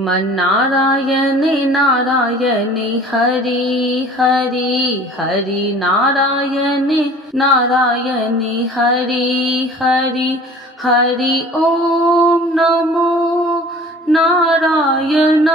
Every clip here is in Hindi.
श्रीमन् नारायणे नारायणे हरि हरि हरि नारायणे नारायणे हरि हरि हरि ओम नमो नारायण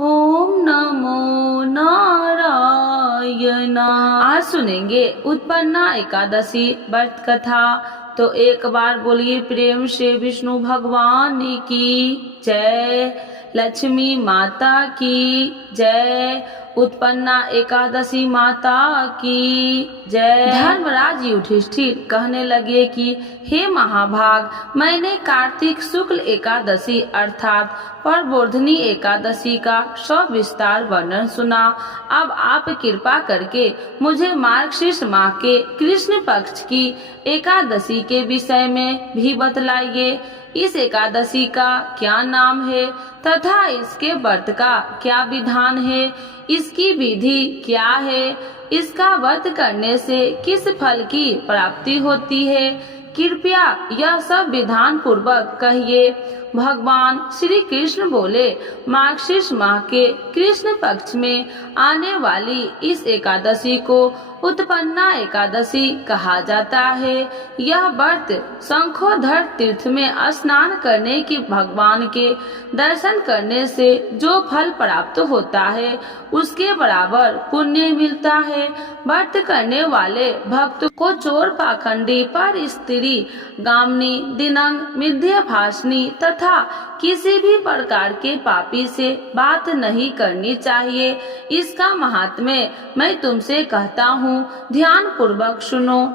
ओम नमो नारायण। आज सुनेंगे उत्पन्ना एकादशी व्रत कथा। तो एक बार बोलिए प्रेम से विष्णु भगवान की जय, लक्ष्मी माता की जय, उत्पन्ना एकादशी माता की जय। धर्मराज युधिष्ठिर कहने लगे कि हे महाभाग, मैंने कार्तिक शुक्ल एकादशी अर्थात प्रबोधिनी एकादशी का सविस्तार वर्णन सुना। अब आप कृपा करके मुझे मार्गशीर्ष माह के कृष्ण पक्ष की एकादशी के विषय में भी बतलाइए। इस एकादशी का क्या नाम है तथा इसके व्रत का क्या विधान है, इसकी विधि क्या है, इसका व्रत करने से किस फल की प्राप्ति होती है, कृपया यह सब विधान पूर्वक कहिए। भगवान श्री कृष्ण बोले, मार्गशीर्ष माह के कृष्ण पक्ष में आने वाली इस एकादशी को उत्पन्ना एकादशी कहा जाता है। यह व्रत शंखोधर तीर्थ में स्नान करने की भगवान के दर्शन करने से जो फल प्राप्त होता है उसके बराबर पुण्य मिलता है। व्रत करने वाले भक्त को चोर, पाखंडी, पर स्त्री, गामनी, दिनंग, मिथ्याभाषणी तथा किसी भी प्रकार के पापी से बात नहीं करनी चाहिए। इसका महात्म्य मैं तुमसे कहता हूँ, ध्यान पूर्वक सुनो।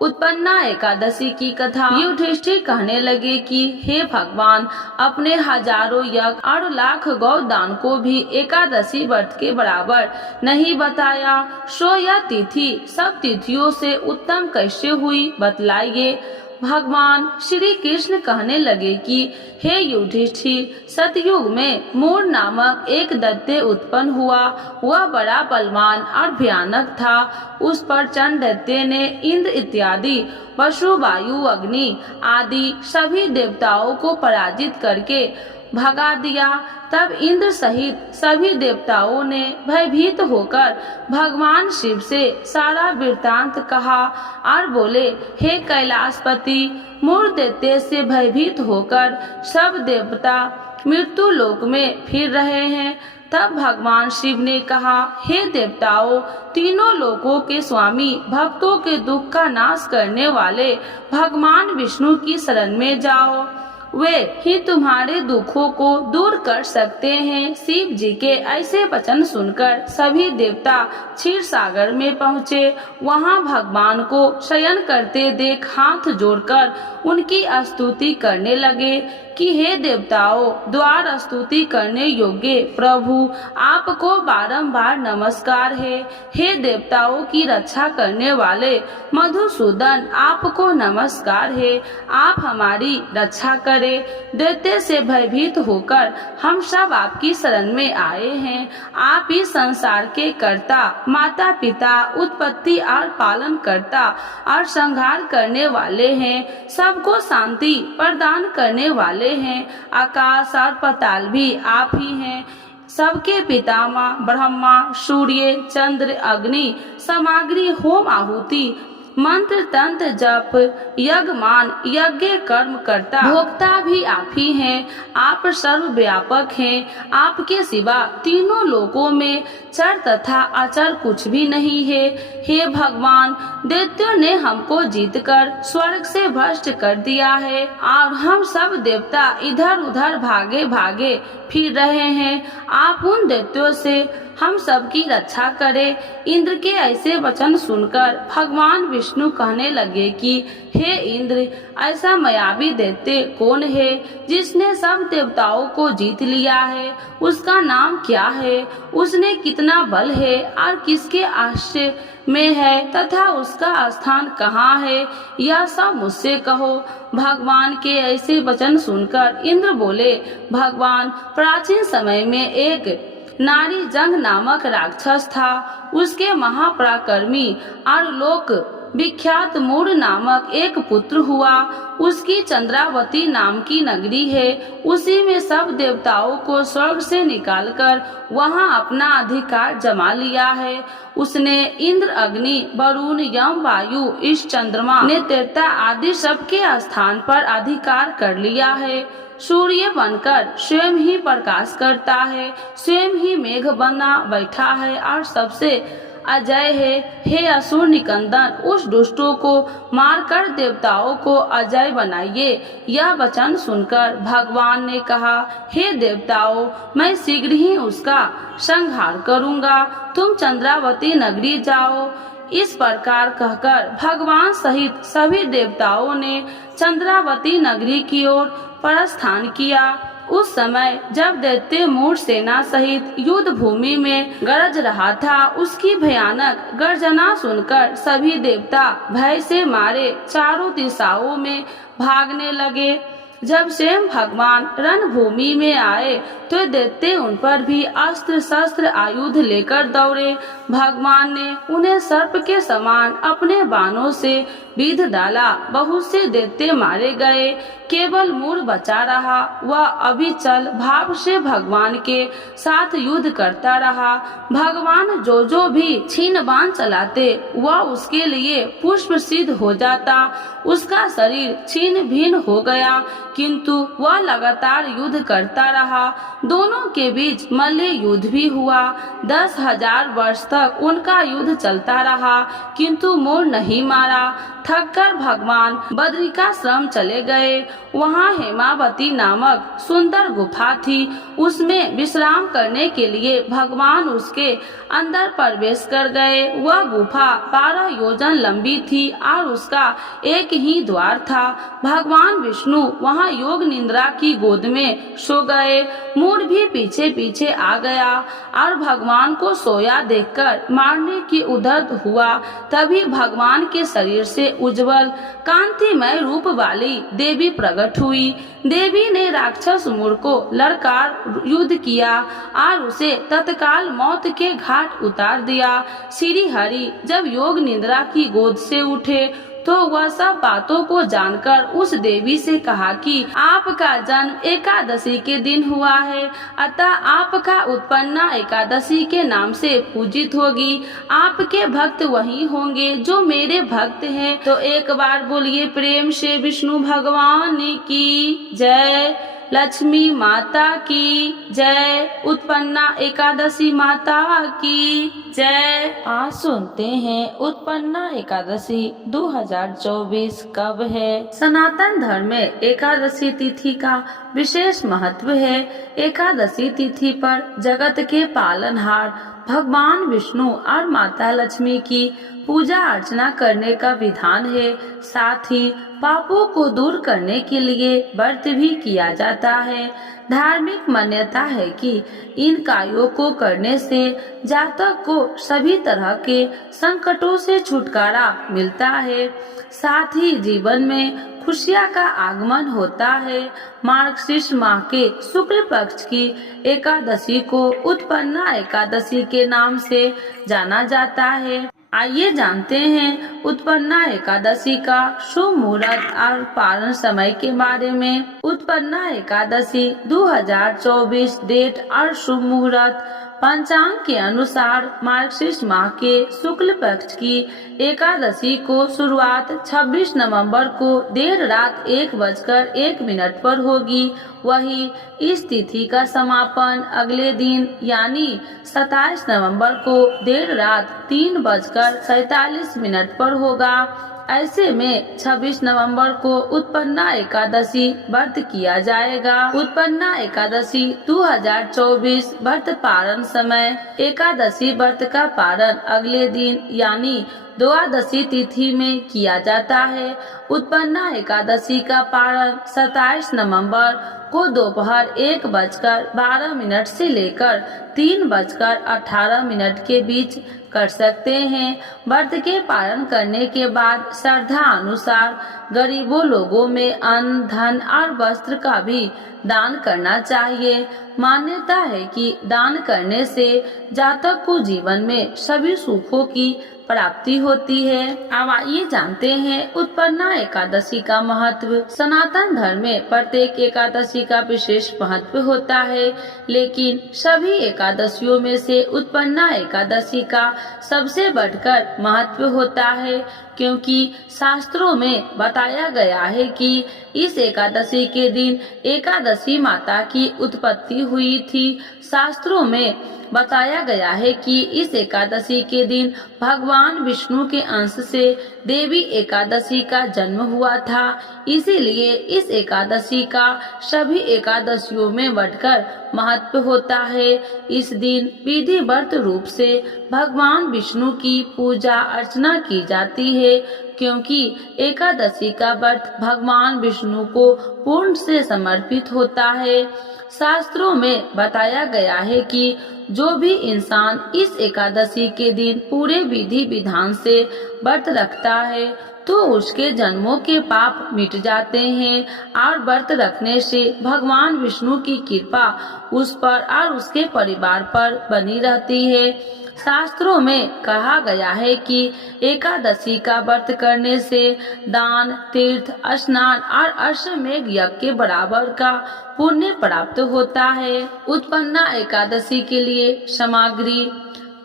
उत्पन्ना एकादशी की कथा। युधिष्ठिर कहने लगे कि हे भगवान, अपने हजारों यज्ञ और लाख गौदान को भी एकादशी व्रत के बराबर नहीं बताया, सो यह तिथि सब तिथियों से उत्तम कैसे हुई बतलाइए। भगवान श्री कृष्ण कहने लगे कि हे युधिष्ठिर, सतयुग में मूर नामक एक दैत्य उत्पन्न हुआ। वह बड़ा बलवान और भयानक था। उस पर चंड दैत्य ने इंद्र इत्यादि वसु, वायु, अग्नि आदि सभी देवताओं को पराजित करके भगा दिया। तब इंद्र सहित सभी देवताओं ने भयभीत होकर भगवान शिव से सारा वृत्तांत कहा और बोले, हे कैलाशपति, मूर दैत्य से भयभीत होकर सब देवता मृत्यु लोक में फिर रहे हैं। तब भगवान शिव ने कहा, हे देवताओं, तीनों लोकों के स्वामी, भक्तों के दुख का नाश करने वाले भगवान विष्णु की शरण में जाओ। वे ही तुम्हारे दुखों को दूर कर सकते हैं। शिव जी के ऐसे वचन सुनकर सभी देवता क्षीर सागर में पहुँचे। वहाँ भगवान को शयन करते देख हाथ जोड़कर उनकी स्तुति करने लगे कि हे देवताओं, द्वार स्तुति करने योग्य प्रभु, आपको बारंबार नमस्कार है। हे देवताओं की रक्षा करने वाले मधुसूदन, आपको नमस्कार है। आप हमारी रक्षा करें। दैत्य से भयभीत होकर हम सब आपकी शरण में आए हैं। आप इस संसार के कर्ता, माता पिता, उत्पत्ति और पालन करता और संहार करने वाले हैं। सबको शांति प्रदान करने वाले हैं। आकाश और पाताल भी आप ही हैं। सबके पितामह ब्रह्मा, सूर्य, चंद्र, अग्नि, सामग्री, होम आहुति, मंत्र, तंत्र, जप, यज्ञमान, यज्ञ कर्म करता, भोक्ता भी आप ही हैं। आप सर्वव्यापक हैं। आपके सिवा तीनों लोकों में चर तथा अचर कुछ भी नहीं है। हे भगवान, दैत्यों ने हमको जीतकर स्वर्ग से भ्रष्ट कर दिया है और हम सब देवता इधर उधर भागे भागे फिर रहे हैं। आप उन दैत्यों से हम सबकी रक्षा करें। इंद्र के ऐसे वचन सुनकर भगवान विष्णु कहने लगे कि हे इंद्र, ऐसा मायावी दैत्य कौन है जिसने सब देवताओं को जीत लिया है? उसका नाम क्या है? उसने कितना बल है और किसके आश्रय में है तथा उसका स्थान कहाँ है? यह सब मुझसे कहो। भगवान के ऐसे वचन सुनकर इंद्र बोले, भगवान, प्राचीन समय में एक नारी जंग नामक राक्षस था। उसके महापराक्रमी और लोक विख्यात मूढ़ नामक एक पुत्र हुआ। उसकी चंद्रावती नाम की नगरी है। उसी में सब देवताओं को स्वर्ग से निकालकर वहां अपना अधिकार जमा लिया है। उसने इंद्र, अग्नि, वरुण, यम, वायु, इस चंद्रमा, नेत्रता आदि सबके स्थान पर अधिकार कर लिया है। सूर्य बनकर स्वयं ही प्रकाश करता है, स्वयं ही मेघ बना बैठा है और सबसे अजय है। हे असुर निकंदन, उस दुष्टों को मारकर देवताओं को अजय बनाइए। यह वचन सुनकर भगवान ने कहा, हे देवताओं, मैं शीघ्र ही उसका संहार करूंगा। तुम चंद्रावती नगरी जाओ। इस प्रकार कहकर भगवान सहित सभी देवताओं ने चंद्रावती नगरी की ओर प्रस्थान किया। उस समय जब दैत्य मूढ़ सेना सहित युद्ध भूमि में गरज रहा था, उसकी भयानक गर्जना सुनकर सभी देवता भय से मारे चारों दिशाओं में भागने लगे। जब स्वयं भगवान रणभूमि में आए तो दैत्य उन पर भी अस्त्र शस्त्र आयुध लेकर दौड़े। भगवान ने उन्हें सर्प के समान अपने बाणों से बीध डाला। बहुत से दैत्य मारे गए, केवल मूढ़ बचा रहा। वह अविचल भाव से भगवान के साथ युद्ध करता रहा। भगवान जो भी छीन बाण चलाते वह उसके लिए पुष्प सिद्ध हो जाता। उसका शरीर छीन भिन्न हो गया, किंतु वह लगातार युद्ध करता रहा। दोनों के बीच मल्ल युद्ध भी हुआ। 10,000 वर्ष तक उनका युद्ध चलता रहा, किंतु मूढ़ नहीं मारा। थककर भगवान बद्रिकाश्रम चले गए। वहाँ हेमावती नामक सुंदर गुफा थी। उसमें विश्राम करने के लिए भगवान उसके अंदर प्रवेश कर गए। वह गुफा 12 योजन लंबी थी और उसका एक ही द्वार था। भगवान विष्णु वहाँ योग निद्रा की गोद में सो गए। मूढ़ भी पीछे पीछे आ गया और भगवान को सोया देखकर मारने की उद्यत हुआ। तभी भगवान के शरीर से उज्जवल कांतिमय रूप वाली देवी प्रकट हुई। देवी ने राक्षस मूढ़ को लड़कार युद्ध किया और उसे तत्काल मौत के घाट उतार दिया। श्री हरि जब योग निद्रा की गोद से उठे तो वह सब बातों को जानकर उस देवी से कहा कि आपका जन्म एकादशी के दिन हुआ है, अतः आपका उत्पन्ना एकादशी के नाम से पूजित होगी। आपके भक्त वही होंगे जो मेरे भक्त हैं। तो एक बार बोलिए प्रेम से विष्णु भगवान की जय, लक्ष्मी माता की जय, उत्पन्ना एकादशी माता की जय। आज सुनते हैं उत्पन्ना एकादशी 2024 कब है। सनातन धर्म में एकादशी तिथि का विशेष महत्व है। एकादशी तिथि पर जगत के पालनहार भगवान विष्णु और माता लक्ष्मी की पूजा अर्चना करने का विधान है। साथ ही पापों को दूर करने के लिए व्रत भी किया जाता है। धार्मिक मान्यता है कि इन कार्यों को करने से जातक को सभी तरह के संकटों से छुटकारा मिलता है। साथ ही जीवन में खुशियाँ का आगमन होता है। मार्गशीर्ष माह के शुक्ल पक्ष की एकादशी को उत्पन्ना एकादशी के नाम से जाना जाता है। आइए जानते हैं उत्पन्ना एकादशी का शुभ मुहूर्त और पारण समय के बारे में। उत्पन्ना एकादशी 2024 डेट और शुभ मुहूर्त। पंचांग के अनुसार मार्गशीर्ष माह के शुक्ल पक्ष की एकादशी को शुरुआत 26 नवंबर को देर रात 1:01 पर होगी। वही इस तिथि का समापन अगले दिन यानी 27 नवंबर को देर रात 3:47 पर होगा। ऐसे में 26 नवंबर को उत्पन्ना एकादशी व्रत किया जाएगा। उत्पन्ना एकादशी 2024 व्रत पारण समय। एकादशी व्रत का पारण अगले दिन यानी द्वादशी तिथि में किया जाता है। उत्पन्ना एकादशी का पारण 27 नवंबर को दोपहर 1:12 से लेकर 3:18 के बीच कर सकते हैं। व्रत के पालन करने के बाद श्रद्धा अनुसार गरीबों लोगों में अन्न, धन और वस्त्र का भी दान करना चाहिए। मान्यता है कि दान करने से जातक को जीवन में सभी सुखों की प्राप्ति होती है। अब आइए जानते हैं उत्पन्ना एकादशी का महत्व। सनातन धर्म में प्रत्येक एकादशी का विशेष महत्व होता है, लेकिन सभी एकादशियों में से उत्पन्ना एकादशी का सबसे बढ़कर महत्व होता है, क्योंकि शास्त्रों में बताया गया है कि इस एकादशी के दिन एकादशी माता की उत्पत्ति हुई थी। शास्त्रों में बताया गया है कि इस एकादशी के दिन भगवान विष्णु के अंश से देवी एकादशी का जन्म हुआ था। इसीलिए इस एकादशी का सभी एकादशियों में बढ़कर महत्व होता है। इस दिन विधिवत रूप से भगवान विष्णु की पूजा अर्चना की जाती है, क्योंकि एकादशी का व्रत भगवान विष्णु को पूर्ण से समर्पित होता है। शास्त्रों में बताया गया है कि जो भी इंसान इस एकादशी के दिन पूरे विधि विधान से व्रत रखता है तो उसके जन्मों के पाप मिट जाते हैं और व्रत रखने से भगवान विष्णु की कृपा उस पर और उसके परिवार पर बनी रहती है। शास्त्रों में कहा गया है कि एकादशी का व्रत करने से दान, तीर्थ, स्नान और अश्वमेध यज्ञ के बराबर का पुण्य प्राप्त होता है। उत्पन्ना एकादशी के लिए सामग्री: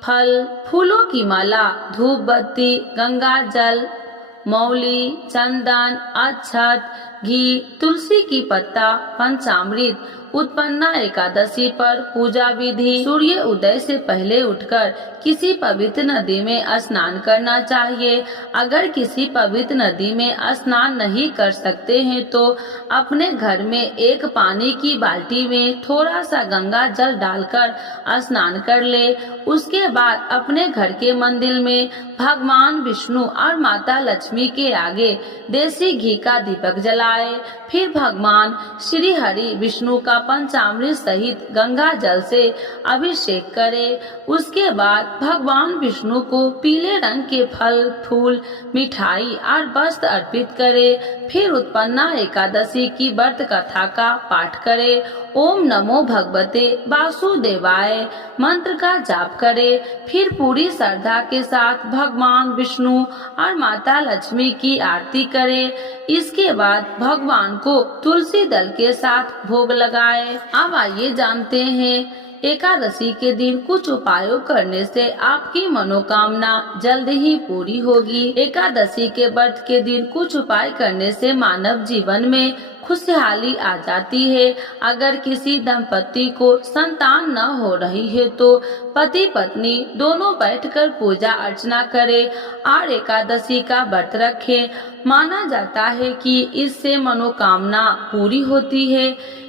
फल, फूलों की माला, धूप बत्ती, गंगा जल, मौली, चंदन, अक्षत, घी, तुलसी की पत्ता, पंचामृत। उत्पन्ना एकादशी पर पूजा विधि: सूर्य उदय से पहले उठकर किसी पवित्र नदी में स्नान करना चाहिए। अगर किसी पवित्र नदी में स्नान नहीं कर सकते हैं तो अपने घर में एक पानी की बाल्टी में थोड़ा सा गंगा जल डालकर स्नान कर ले। उसके बाद अपने घर के मंदिर में भगवान विष्णु और माता लक्ष्मी के आगे देसी घी का दीपक जलाए। फिर भगवान श्री हरि विष्णु का पंचामृत सहित गंगा जल से अभिषेक करे। उसके बाद भगवान विष्णु को पीले रंग के फल, फूल, मिठाई और वस्त्र अर्पित करे। फिर उत्पन्ना एकादशी की व्रत कथा का पाठ करे। ओम नमो भगवते वासुदेवाय मंत्र का जाप करे। फिर पूरी श्रद्धा के साथ भगवान विष्णु और माता लक्ष्मी की आरती करे। इसके बाद भगवान को तुलसी दल के साथ भोग लगाए। अब आइए जानते हैं एकादशी के दिन कुछ उपायों करने से आपकी मनोकामना जल्द ही पूरी होगी। एकादशी के व्रत के दिन कुछ उपाय करने से मानव जीवन में खुशहाली आ जाती है। अगर किसी दंपति को संतान न हो रही है तो पति पत्नी दोनों बैठकर पूजा अर्चना करें और एकादशी का व्रत रखें। माना जाता है कि इससे मनोकामना पूरी होती है।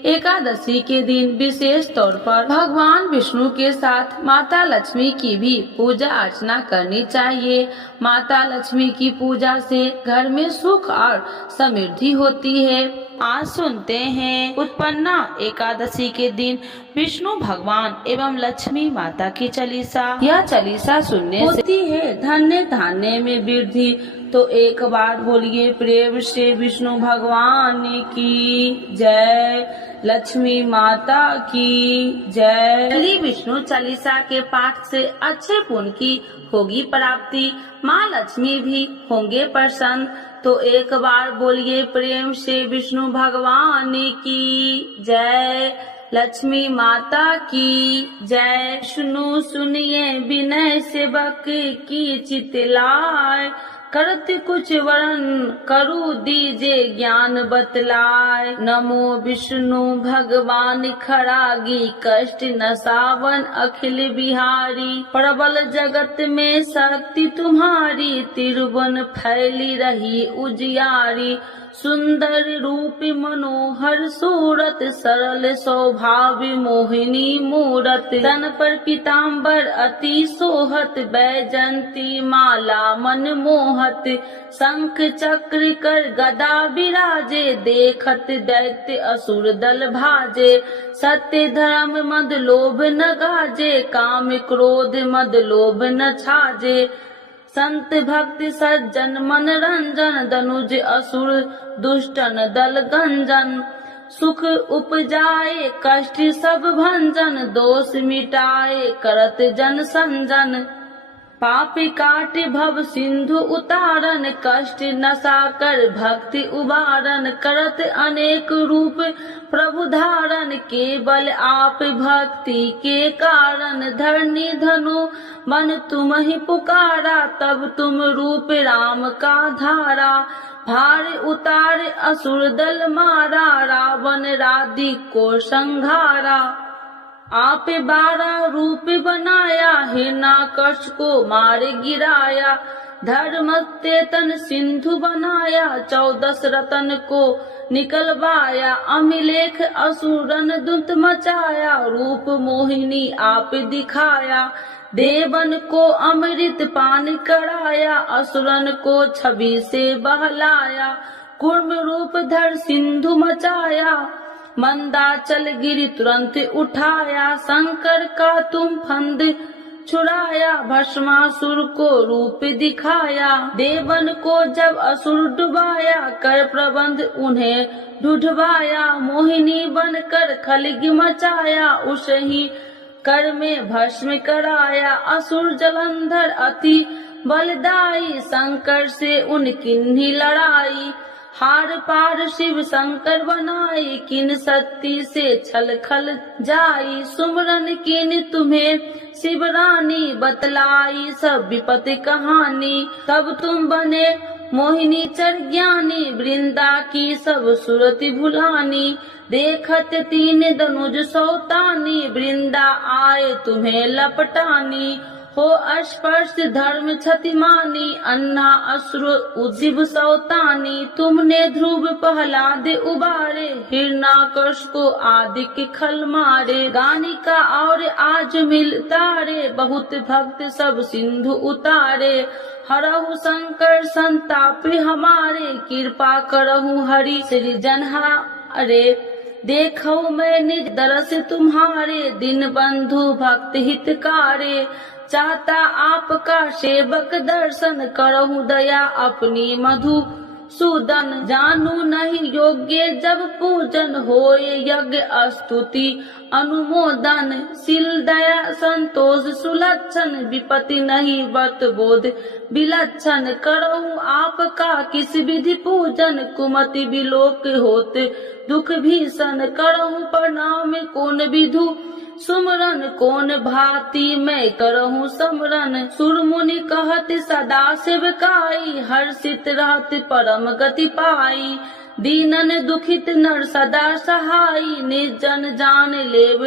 एकादशी के दिन विशेष तौर पर भगवान विष्णु के साथ माता लक्ष्मी की भी पूजा अर्चना करनी चाहिए। माता लक्ष्मी की पूजा से घर में सुख और समृद्धि होती है। आज सुनते हैं उत्पन्ना एकादशी के दिन विष्णु भगवान एवं लक्ष्मी माता की चालीसा। यह चालीसा सुनने से होती है धन्य धान्य में वृद्धि। तो एक बार बोलिए प्रेम से विष्णु भगवान की जय, लक्ष्मी माता की जय। श्री विष्णु चालीसा के पाठ से अच्छे पुण्य की होगी प्राप्ति, माँ लक्ष्मी भी होंगे प्रसन्न। तो एक बार बोलिए प्रेम से विष्णु भगवान की जय, लक्ष्मी माता की जय। सुनो सुनिए विनय सेवक की चितलाय, करत कुछ वरण करु दीजे ज्ञान बतलाय। नमो विष्णु भगवान खरागी, कष्ट नसावन अखिल बिहारी। प्रबल जगत में शक्ति तुम्हारी, तिरुवन फैली रही उजियारी। सुंदर रूप मनोहर सूरत, सरल स्वभाव मोहिनी मूरत। तन पर पीताम्बर अति सोहत, बैजंती माला मन मोहत। शंख चक्र कर गदा विराजे, देखत दैत्य असुर दल भाजे। सत्य धर्म मद लोभ न गाजे, काम क्रोध मद लोभ न छाजे। संत भक्त सज्जन मन रंजन, दनुज असुर दुष्टन दल गंजन। सुख उपजाए कष्ट सब भंजन, दोष मिटाए करत जन संजन। पाप काट भव सिंधु उतारन, कष्ट नशा कर भक्ति उबारन, करत अनेक रूप प्रभु धारण, केवल आप भक्ति के कारण, धरनी धनु मन तुम ही पुकारा, तब तुम रूप राम का धारा, भार उतार असुर दल मारा, रावण राधि को संघारा, आप 12 रूप बनाया, हिरण्याकश को मार गिराया, धर्म तेतन सिंधु बनाया, 14 रतन को निकलवाया, अमिलेख असुरन दुत मचाया, रूप मोहिनी आप दिखाया, देवन को अमृत पान कराया, असुरन को छवि से बहलाया, कूर्म रूप धर सिंधु मचाया, मंदाचल गिरी तुरंत उठाया, शंकर का तुम फंद छुड़ाया, भस्मासुर को रूप दिखाया, देवन को जब असुर डुबाया, कर प्रबंध उन्हें ढूंढवाया, मोहिनी बनकर खलगी मचाया, उसे कर में भस्म कराया, असुर जलंधर अति बलदाई, शंकर से उनकी लड़ाई, हार पार शिव शंकर बनाई, किन सत्ती से छल खल जाई, सुमरन किन तुम्हें शिव रानी, बतलाई सब विपत्ति कहानी, तब तुम बने मोहिनी चर ज्ञानी, वृंदा की सब सुरति भुलानी, देखत 3 धनुज सौतानी, वृंदा आए तुम्हें लपटानी, हो स्पर्श धर्म क्षतिमानी, अन्ना असुर उज्जीव सौतानी, तुमने ध्रुव प्रहलाद उबारे, हिरण्याकश को आदि के खल मारे, गानिका और आज मिल तारे, बहुत भक्त सब सिंधु उतारे, हरहु शंकर संताप हमारे, कृपा करहु हरि श्री जनहारे, देखो मैं निज दरस तुम्हारे, दिन बंधु भक्त हितकारे, चाहता आपका सेवक दर्शन, करहु दया अपनी मधु सूदन, जानू नहीं योग्य जब पूजन, होए यज्ञ स्तुति अनुमोदन, शील दया संतोष सुलक्षण, विपत्ति नहीं व्रत बोध विलक्षण, करहु आपका किस विधि पूजन, कुमति विलोक होते दुख भीषण, करहु प्रणाम कौन विधु सुमरन, कौन भांति मैं करहूँ समरन, सुर मुनि कहत सदा सेवकाई, हर्षित रहत परम गति पाई, दीनन दुखित नर सदा सहाई, निर्जन जान लेव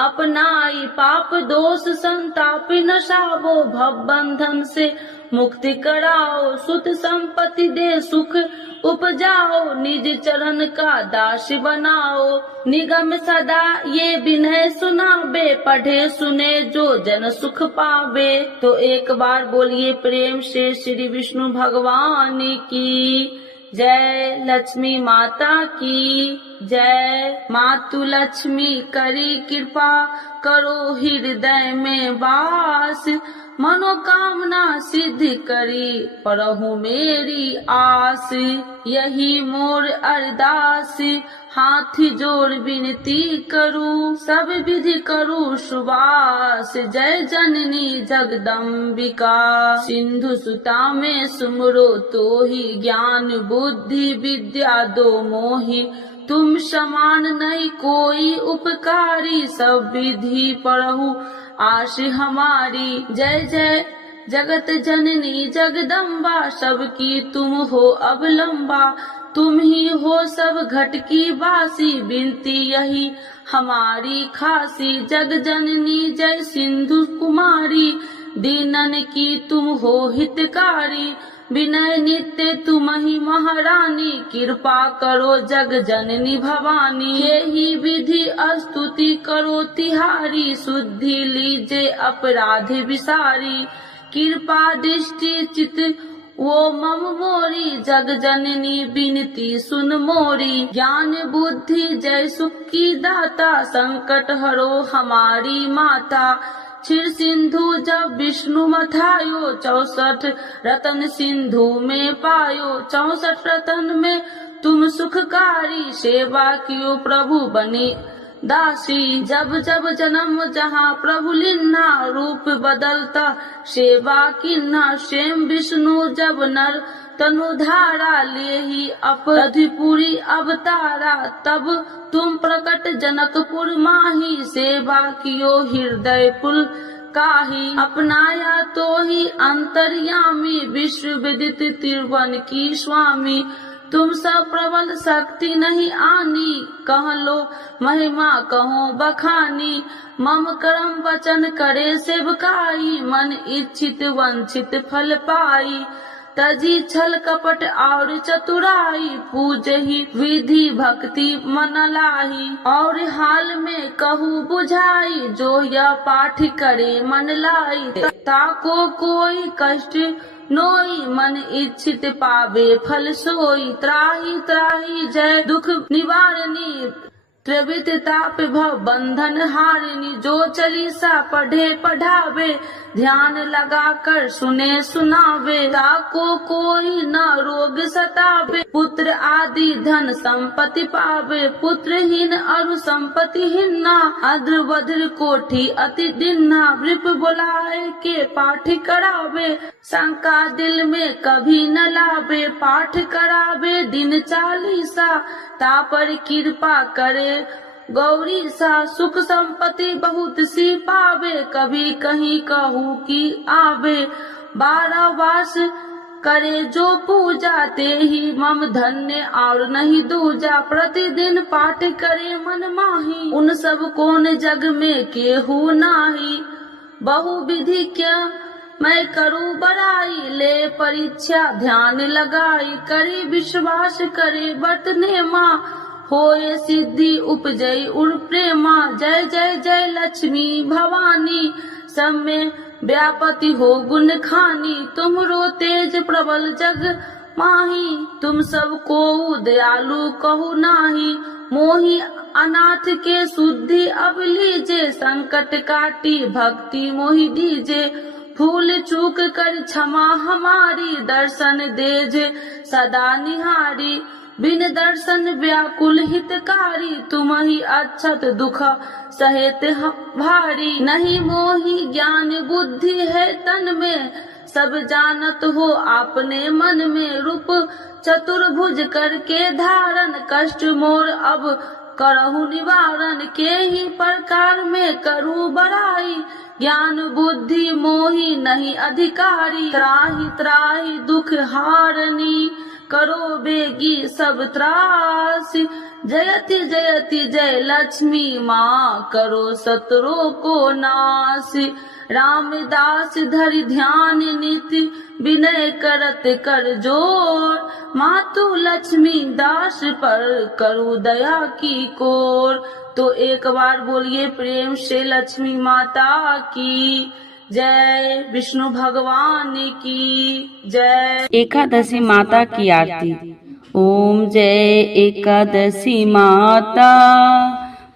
अपनाई, पाप दोष संताप नसावो, भव बंधन से मुक्ति कराओ, सुत संपत्ति दे सुख उपजाओ, निज चरण का दास बनाओ, निगम सदा ये विनय सुनाबे, पढ़े सुने जो जन सुख पावे। तो एक बार बोलिए प्रेम से श्री विष्णु भगवान की जय, लक्ष्मी माता की जय। मातु लक्ष्मी करी कृपा, करो हृदय में वास, मनोकामना सिद्ध करी परहु मेरी आस, यही मोर अरदास, हाथ जोड़ विनती करूं, सब विधि करूं सुवास, जय जननी जगदम्बिका, सिंधु सुता में सुमरो तो ही, ज्ञान बुद्धि विद्या दो मोहि, तुम समान नहीं कोई उपकारी, सब विधि पढ़ू आश हमारी, जय जय जगत जननी जगदम्बा, सबकी तुम हो अवलंबा, तुम ही हो सब घट की वासी, बिनती यही हमारी खासी, जग जननी जय सिंधु कुमारी, दीनन की तुम हो हितकारी, विनय नित्य तुम ही महारानी, कृपा करो जग जननी भवानी, यही विधि स्तुति करो तिहारी, शुद्धि लीजे अपराध विसारी, कृपा दृष्टि चित वो मम मोरी, जग जननी बिनती सुन मोरी, ज्ञान बुद्धि जय सुख की दाता, संकट हरो हमारी माता, क्षीर सिंधु जब विष्णु मथायो, 64 रतन सिंधु में पायो, 64 रतन में तुम सुखकारी, सेवा कियो प्रभु बने दासी। जब जब जन्म जहाँ प्रभु लिन्हा, रूप बदलता सेवा किन्हा। स्वयं विष्णु जब नर तनु धारा, ले ही अपराधिपुरी अवतारा। तब तुम प्रकट जनकपुर माही, सेवा कियो हृदय पुल काही। अपनाया तो ही अंतर्यामी, विश्व विदित त्रिभुवन की स्वामी। तुम सब प्रबल शक्ति नहीं आनी, कह लो महिमा कहो बखानी। मम कर्म वचन करे सेवकाई, मन इच्छित वंचित फल पाई। तजी छल कपट और चतुराई, पूजहि विधि भक्ति मन लाही। और हाल में कहूँ बुझाई, जो यह पाठ करे मन लाई। ताको कोई कष्ट नोई, मन इच्छित पावे फल सोई। त्राही त्राही जय दुख निवारणी, त्रिविध ताप भव बंधन हारिणी। जो चालीसा पढ़े पढ़ावे, ध्यान लगा कर सुने सुनावे। ताको कोई न रोग सतावे, पुत्र आदि धन संपत्ति पावे। पुत्रहीन अरु संपत्तिहीना, अद्र वज्र कोठी अति दिन्ना। वृप बुलाए के पाठ करावे, शंका दिल में कभी न लावे। पाठ करावे दिन चालीसा, तापर कृपा करे गौरी सा। सुख संपत्ति बहुत सी पावे, कभी कहीं कहू की आवे। 12 वर्ष करे जो पूजा, ते ही मम धन्य और नहीं दूजा। प्रतिदिन पाठ करे मन माही, उन सब कौन जग में केहू नाही। बहु विधि क्या मैं करूँ बड़ाई, ले परीक्षा ध्यान लगाई। करे विश्वास करे बरतने माँ, होए सिद्धि उपजय उर प्रेमा। जय जय जय लक्ष्मी भवानी, सब में व्यापति हो गुण खानी। तुमरो तेज प्रबल जग माही, तुम सब को दयालु कहू नाही। मोही अनाथ के शुद्धि अब लीजे, संकट काटी भक्ति मोहि दीजे। भूल चूक कर क्षमा हमारी, दर्शन देजे सदा निहारी। बिन दर्शन व्याकुल हितकारी, तुम ही अक्षत दुख सहेत भारी। नहीं मोहि ज्ञान बुद्धि है तन में, सब जानत हो आपने मन में। रूप चतुर्भुज करके धारण, कष्ट मोर अब करहु निवारण। के ही प्रकार में करूँ बड़ाई, ज्ञान बुद्धि मोहि नहीं अधिकारी। त्राहि त्राहि दुख हारनी, करो बेगी सब त्रासी। जयति जयति जय लक्ष्मी माँ, करो शत्रु को नाश। रामदास धरि ध्यान नीति, विनय करत कर जोर। मातु लक्ष्मी दास पर करू दया की कोर। तो एक बार बोलिए प्रेम से लक्ष्मी माता की जय, विष्णु भगवान की जय। एकादशी माता की आरती। ओम जय एकादशी माता,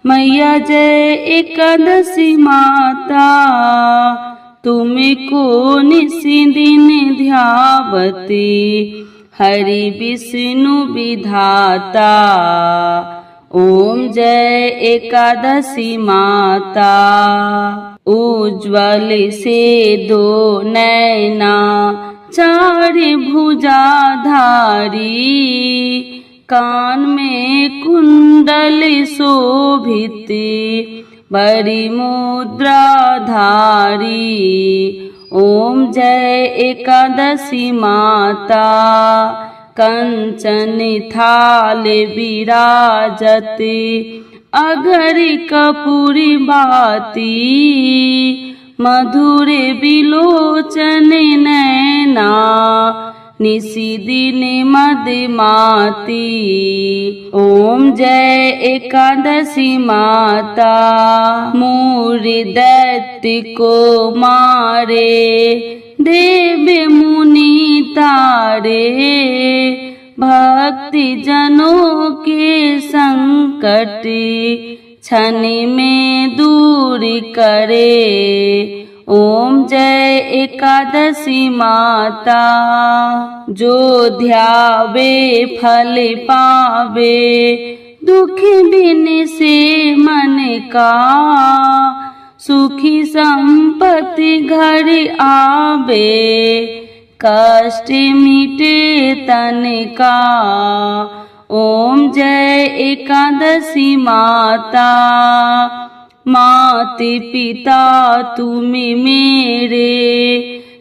मैया जय एकादशी माता। तुमको निसी दिन ध्यावती, हरि विष्णु विधाता। ओम जय एकादशी माता। उज्ज्वल से दो नैना, चार भुजाधारी। कान में कुंडल शोभित, बड़ी मुद्रा धारी। ओम जय एकादशी माता। कंचन थाल विराजत, अगर कपूरी बाती। मधुर बिलोचन नैना, निसी दिन मदमाती। ओम जय एकादशी माता। मूर दैत्य को मारे, देव मुनि तारे। भक्ति जनों के संकट, क्षण में दूर करे। ओम जय एकादशी माता। जो ध्यावे फल पावे, दुख बिन से मन का, सुखी संपत्ति घर आवे, कष्ट मिटे तन का। ओम जय एकादशी माता, माते पिता तुम्हें मेरे,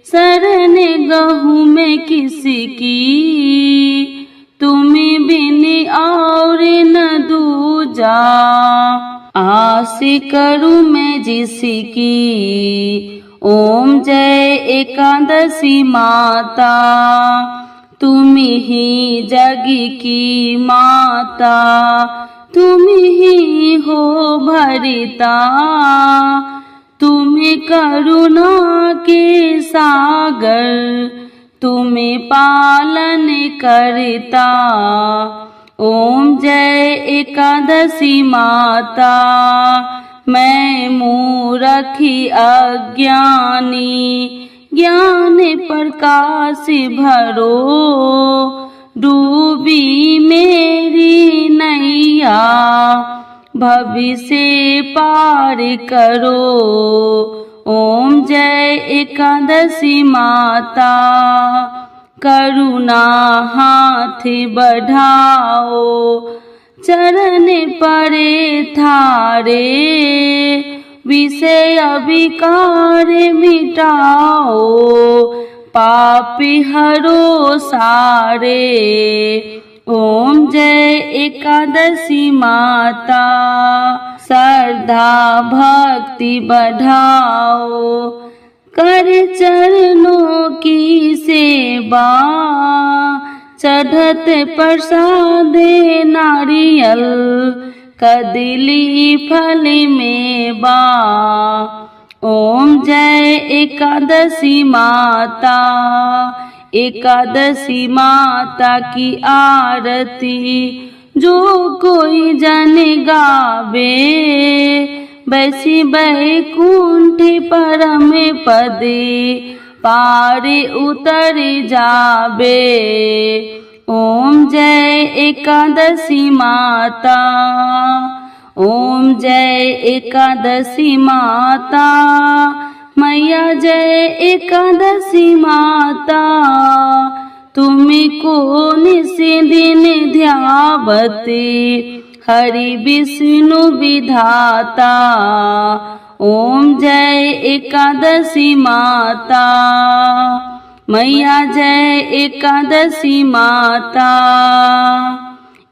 शरण गहूँ मैं किसकी, तुम्हें बिन और न दूजा, आस करूँ मैं जिसकी। ओम जय एकादशी माता, तुम ही जग की माता, तुम ही हो भरिता, तुम्हें करुणा के सागर, तुम्हें पालन करता। ओम जय एकादशी माता, मैं मूरखी अज्ञानी, ज्ञान प्रकाश भरो, डूबी मेरी नैया, भविष्य पार करो। ओम जय एकादशी माता, करुणा हाथ बढ़ाओ, चरण परे थारे, विषय विकार मिटाओ, पापी हरो सारे। ओम जय एकादशी माता, श्रद्धा भक्ति बढ़ाओ, कर चरणों की सेवा, चढ़त प्रसाद नारियल, कदली फल मेवा। ओम जय एकादशी माता, एकादशी माता की आरती जो कोई जन गावे, बैसी बैकुंठ परम पदे, पार उतर जावे। ओम जय एकादशी माता, ओम जय एकादशी माता, मैया जय एकादशी माता, तुमको निस दिन ध्यावते, हरि विष्णु विधाता। ओम जय एकादशी माता, मैया जय एकादशी माता।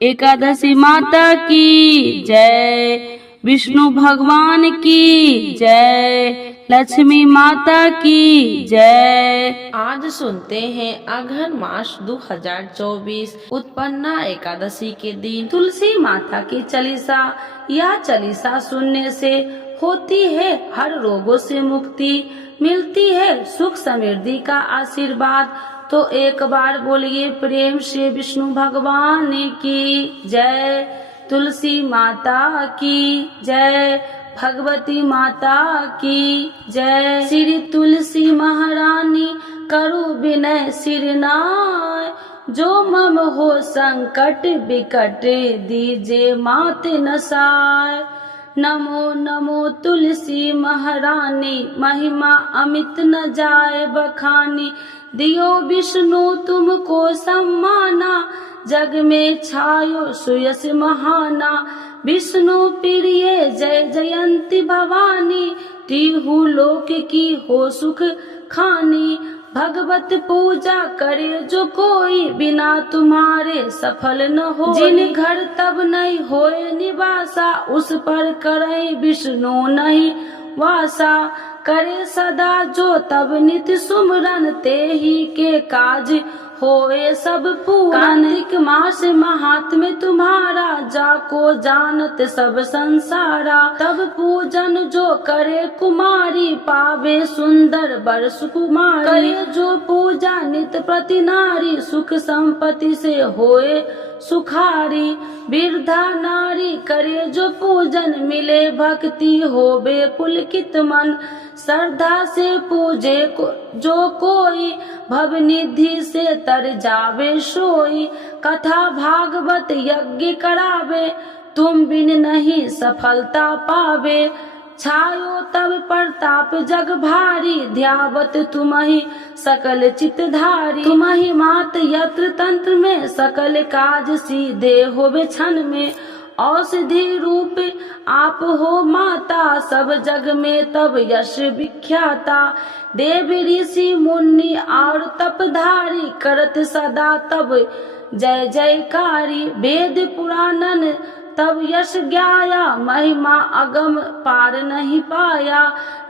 एकादशी माता की जय, विष्णु भगवान की जय, लक्ष्मी माता की जय। आज सुनते हैं अघन मास 2024 उत्पन्ना एकादशी के दिन तुलसी माता की चालीसा। यह चालीसा सुनने से होती है हर रोगों से मुक्ति, मिलती है सुख समृद्धि का आशीर्वाद। तो एक बार बोलिए प्रेम से विष्णु भगवान की जय, तुलसी माता की जय, भगवती माता की जय। श्री तुलसी महारानी करु विनय सिरनाय, जो मम हो संकट विकट दीजे मात नसाय। नमो नमो तुलसी महारानी, महिमा अमित न जाए बखानी, दियो विष्णु तुमको सम्माना, जग में छायो सुयस महाना। विष्णु प्रिय जय जयंती भवानी, तिहु लोक की हो सुख खानी। भगवत पूजा करे जो कोई, बिना तुम्हारे सफल न हो। जिन घर तब नहीं होए निवासा, उस पर करे विष्णु नहीं वासा। करे सदा जो तब नित सुमरन, ते ही के काज होए सब पूरन। कार्तिक मास महात्म्य तुम्हारा, जाको जानत सब संसारा। तब पूजन जो करे कुमारी, पावे सुंदर वर सुकुमारी। करे जो पूजा नित प्रति नारी, सुख संपत्ति से होए सुखारी। वृद्धा नारी करे जो पूजन, मिले भक्ति होवे पुलकित मन। श्रद्धा से पूजे जो कोई, भवनिधि से तर जावे सोई। कथा भागवत यज्ञ करावे, तुम बिन नहीं सफलता पावे। छायो तब प्रताप जग भारी, ध्यावत तुम्हि सकल चितधारी। तुम्हि मात यत्र तंत्र में, सकल काज सीधे होवे क्षण में। औषधि रूप आप हो माता, सब जग में तब यश विख्याता। देव ऋषि मुनि और तपधारी, करत सदा तब जय जयकारी। वेद पुराणन तब यश ज्ञाया, महिमा अगम पार नहीं पाया।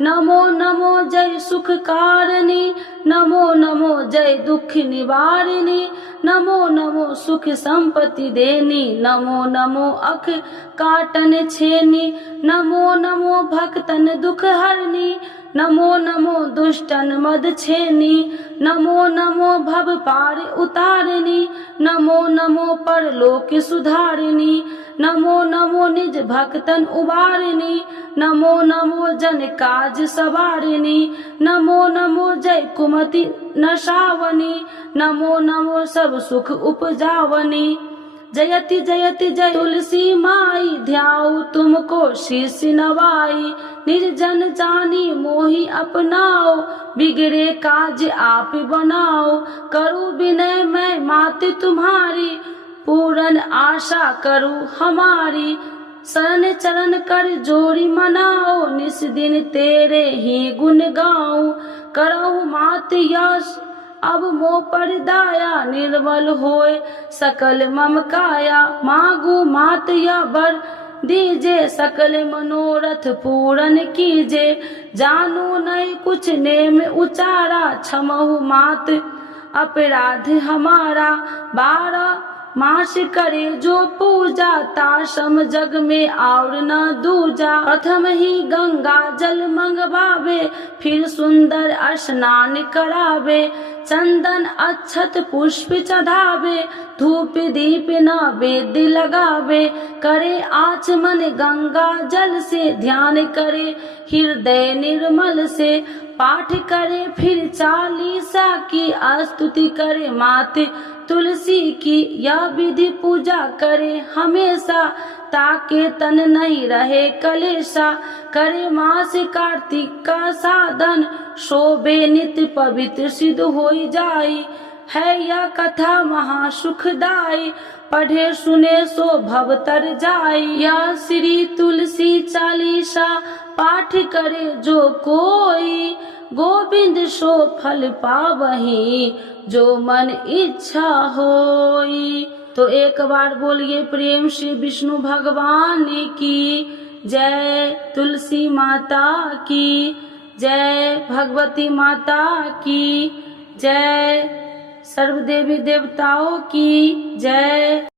नमो नमो जय सुख कारिणी, नमो नमो जय दुख निवारिणी। नमो नमो सुख संपत्ति देनी, नमो नमो अख काटन छेनी। नमो नमो भक्तन दुख हरनी, नमो नमो दुष्टन मद छेनी। नमो नमो भव पार उतारिणी, नमो नमो परलोक सुधारिणी। नमो नमो निज भक्तन उबारिणी, नमो नमो जन काज सवारिणी। नमो नमो जय कुमति नशावनी, नमो नमो सब सुख उपजावनी। जयति जयति जय तुलसी माई, ध्याऊ तुमको शीश नवाई। निर्जन जानी मोहि अपनाओ, बिगड़े काज आप बनाओ। करूँ विनय मैं मात तुम्हारी, पूरन आशा करूँ हमारी। शरण चरण कर जोड़ी मनाओ, निस दिन तेरे ही गुण गाऊं। करहु मात यश अब मोह पर दाया, निर्मल होए सकल मम काया। मांगू मात या वर दीजे, सकल मनोरथ पूरन कीजे। जानू नहीं कुछ नेम उचारा, क्षमहु मात अपराध हमारा। 12 मास करे जो पूजा, ताशम जग में और न दूजा। प्रथम ही गंगा जल मंगवावे, फिर सुंदर स्नान करावे। चंदन अक्षत पुष्प चढ़ावे, धूप दीप नैवेद्य लगावे। करे आचमन गंगा जल से, ध्यान करे हृदय निर्मल से। पाठ करे फिर 40 की, स्तुति करे मात तुलसी की। यह विधि पूजा करे हमेशा, ताके तन नहीं रहे कलेशा। करे मास कार्तिक का साधन, शोभे नित्य पवित्र सिद्ध होई जाई। है यह कथा महासुखदाई, पढ़े सुने सो भव तर जाई। यह श्री तुलसी चालीसा, पाठ करे जो कोई। गोविंद सो फल पावही, जो मन इच्छा होई। तो एक बार बोलिए प्रेम से विष्णु भगवान की जय, तुलसी माता की जय, भगवती माता की जय, सर्व देवी देवताओं की जय।